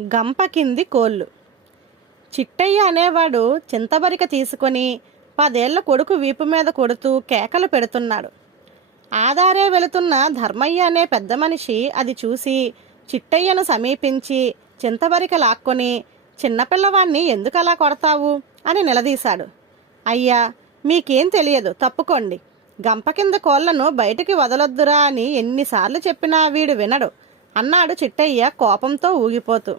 గంప కింది కోళ్ళు. చిట్టయ్య అనేవాడు చింతబరిక తీసుకొని పదేళ్ళ కొడుకు వీపు మీద కొడుతూ కేకలు పెడుతున్నాడు. ఆధారే వెళుతున్న ధర్మయ్య అనే పెద్ద మనిషి అది చూసి చిట్టయ్యను సమీపించి చింతబరిక లాక్కొని చిన్నపిల్లవాణ్ణి ఎందుకు అలా కొడతావు? అని నిలదీశాడు. అయ్యా మీకేం తెలియదు తప్పుకోండి. గంప కింద కోళ్ళను బయటికి వదలొద్దురా అని ఎన్నిసార్లు చెప్పినా వీడు వినడు. అన్నాడు చిట్టయ్య కోపంతో ఊగిపోతూ.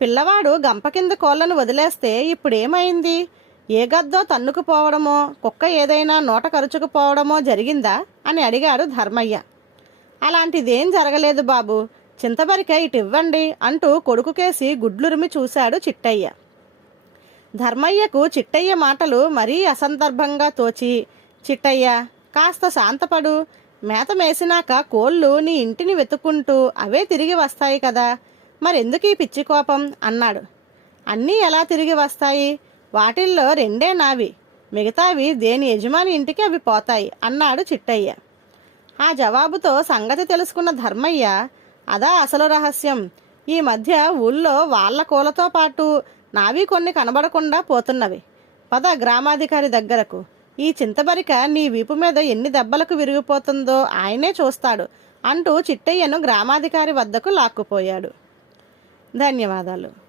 పిల్లవాడు గంప కింద కోళ్ళను వదిలేస్తే ఇప్పుడేమైంది? ఏ గద్దో తన్నుకుపోవడమో కుక్క ఏదైనా నోట కరుచుకుపోవడమో జరిగిందా? అని అడిగాడు ధర్మయ్య. అలాంటిదేం జరగలేదు బాబు చింతబరిక ఇటు ఇవ్వండి అంటూ కొడుకుకేసి గుడ్లురిమి చూశాడు చిట్టయ్య. ధర్మయ్యకు చిట్టయ్య మాటలు మరీ అసందర్భంగా తోచి చిట్టయ్య కాస్త శాంతపడు మేత మేసినాక కోళ్ళు నీ ఇంటిని వెతుక్కుంటూ అవే తిరిగి వస్తాయి కదా. మరెందుకు ఈ పిచ్చి కోపం? అన్నాడు. అన్నీ ఎలా తిరిగి వస్తాయి? వాటిల్లో రెండే నావి. మిగతావి దేని యజమాని ఇంటికి అవి పోతాయి అన్నాడు చిట్టయ్య. ఆ జవాబుతో సంగతి తెలుసుకున్న ధర్మయ్య అదా అసలు రహస్యం. ఈ మధ్య ఊళ్ళో వాళ్ళ కోలతో పాటు నావి కొన్ని కనబడకుండా పోతున్నవి. పద గ్రామాధికారి దగ్గరకు. ఈ చింతబరిక నీ వీపు మీద ఎన్ని దెబ్బలకు విరిగిపోతుందో ఆయనే చూస్తాడు అంటూ చిట్టయ్యను గ్రామాధికారి వద్దకు లాక్కుపోయాడు. ధన్యవాదాలు.